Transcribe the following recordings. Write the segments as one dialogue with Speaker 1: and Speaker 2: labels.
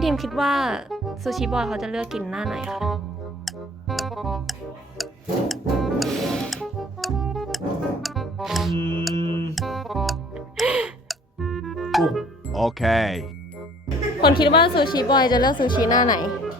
Speaker 1: ดีมคิดว่าซูชิบอยเขาจะเลือกกินหน้าไหนคะ
Speaker 2: โอเค
Speaker 1: คนคิดว่าซูชิบอยจะเลือกซูชิหน้าไหน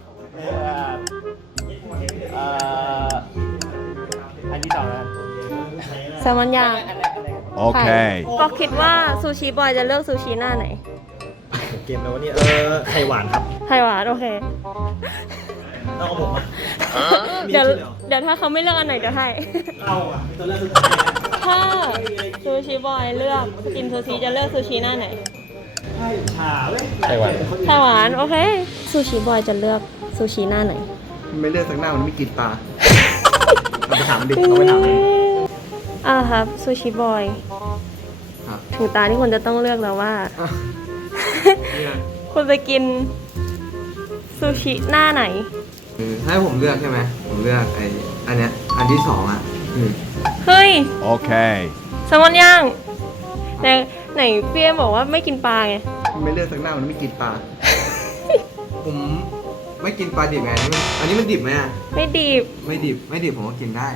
Speaker 3: อันที่สองนะ
Speaker 1: แซลมอนย่าง
Speaker 2: โอเค
Speaker 1: ก็คิดว่าซูชิบอยจะเลือกซูชิหน้าไหน
Speaker 3: เกมแล้วเนี่ยไข่หวานครับ
Speaker 1: ไข่หวานโอเค
Speaker 3: เอาผมอ่ะ
Speaker 1: เดี๋ยวถ้าเขาไม่เลือกอันไหนจะให้
Speaker 3: เอาอ่ะตัวเลือกสุดท้าย
Speaker 1: ถ้าซูชิบอยเลือกกินซูชิจะเลือกซูชิหน้าไหน
Speaker 3: ไข่ชาเว้ยไข่หวาน
Speaker 1: ไข่หวานโอเค ซูชิบอยจะเลือกซูชิหน้าไหน
Speaker 4: ไม่เลือกสักหน้ามันไม่กินปลา
Speaker 3: เอาไปถามดิเอาไปถามดิ
Speaker 1: ครับซูชิบอย
Speaker 4: ครับ
Speaker 1: ถึงตาที่คุณจะต้องเลือกแล้วว่า
Speaker 4: เนี่ย
Speaker 1: คุณจะกินซูชิหน้าไหน
Speaker 4: ถ้าให้ผมเลือกใช่ไหม ผมเลือกอันเนี้ย อันที่สองอ่ะ
Speaker 1: เฮ้ย
Speaker 2: โอเค
Speaker 1: แซลมอนย่างไหนพี่เอ็มบอกว่าไม่กินปลาไง
Speaker 4: ไม่เลือกสักหน้ามันไม่กินปลา ผมไม่กินปลาดิบไง อันนี้มันดิบไหมอ่ะ
Speaker 1: ไม่ดีบ
Speaker 4: ไม่ดิบ ไม่ดิบผมก็กินได้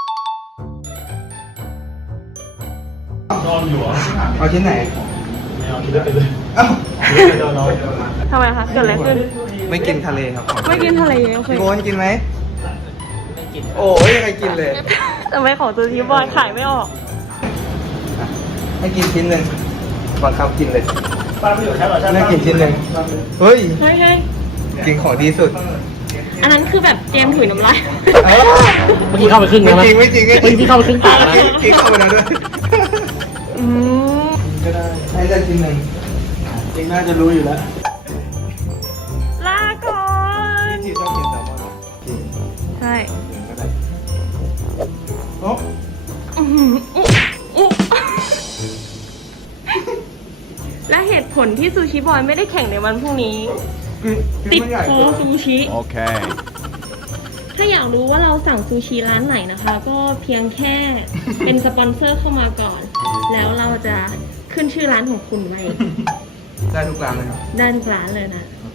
Speaker 3: นอนอยู่อ่ะ
Speaker 4: เอาชิ้นไหน
Speaker 3: ไม่เอาคิดได้ไปเลย
Speaker 4: เอ้า
Speaker 3: เดี๋ยวน้อง
Speaker 1: ทำไมคะเกิดอะไรขึ้น
Speaker 4: ไม่กินทะเลครับ
Speaker 1: ไม่กินทะเลโอเค
Speaker 4: พี่โกนกินไหมโอ้ยใครกินเลย
Speaker 1: ทำไมของซูชิบอยขายไม่ออก
Speaker 4: อ่ะให้กินชิ้นหนึ่งบังคับกินเลย
Speaker 3: ป้าไม่อยู่แค่หรอใช่ไหม
Speaker 4: ให้กินชิ้นหนึ่งเฮ้ย
Speaker 1: ใช่ใช่
Speaker 4: กินของดีสุด
Speaker 1: อันนั้นคือแบบเจมถุยน้ำลาย
Speaker 4: เอ้า
Speaker 3: เมื่อกี้เข้าไปครึ่ง
Speaker 4: ไม่
Speaker 3: แล้ว
Speaker 4: จริงไม่จริง
Speaker 3: เมื่อกี้เข้าไปครึ่งปากแล้ว
Speaker 4: กินเข้าไปแล้วด้วย
Speaker 1: อืม
Speaker 4: ก็ได้ให้ได้ชิ้นหนึ่ง
Speaker 3: เองน่าจะรู้อยู่แล้ว
Speaker 1: ลาก่อน
Speaker 4: ที่ชอบกินแซลมอนกิน
Speaker 1: ใช่
Speaker 4: ก็ได้โอ้
Speaker 1: อื้อหืออุ๊และเหตุผลที่ซูชิบอยไม่ได้แข่งในวันพรุ่งนี้ ติดคอซูชิ
Speaker 2: โอเค
Speaker 1: ถ้าอยากรู้ว่าเราสั่งซูชิร้านไหนนะคะ ก็เพียงแค่เป็นสปอนเซอร์เข้ามาก่อน แล้วเราจะขึ้นชื่อร้านของคุณไว้
Speaker 4: ได้ทุกร้านเลยครับ
Speaker 1: ด้านร้านเลยนะ
Speaker 4: โอเค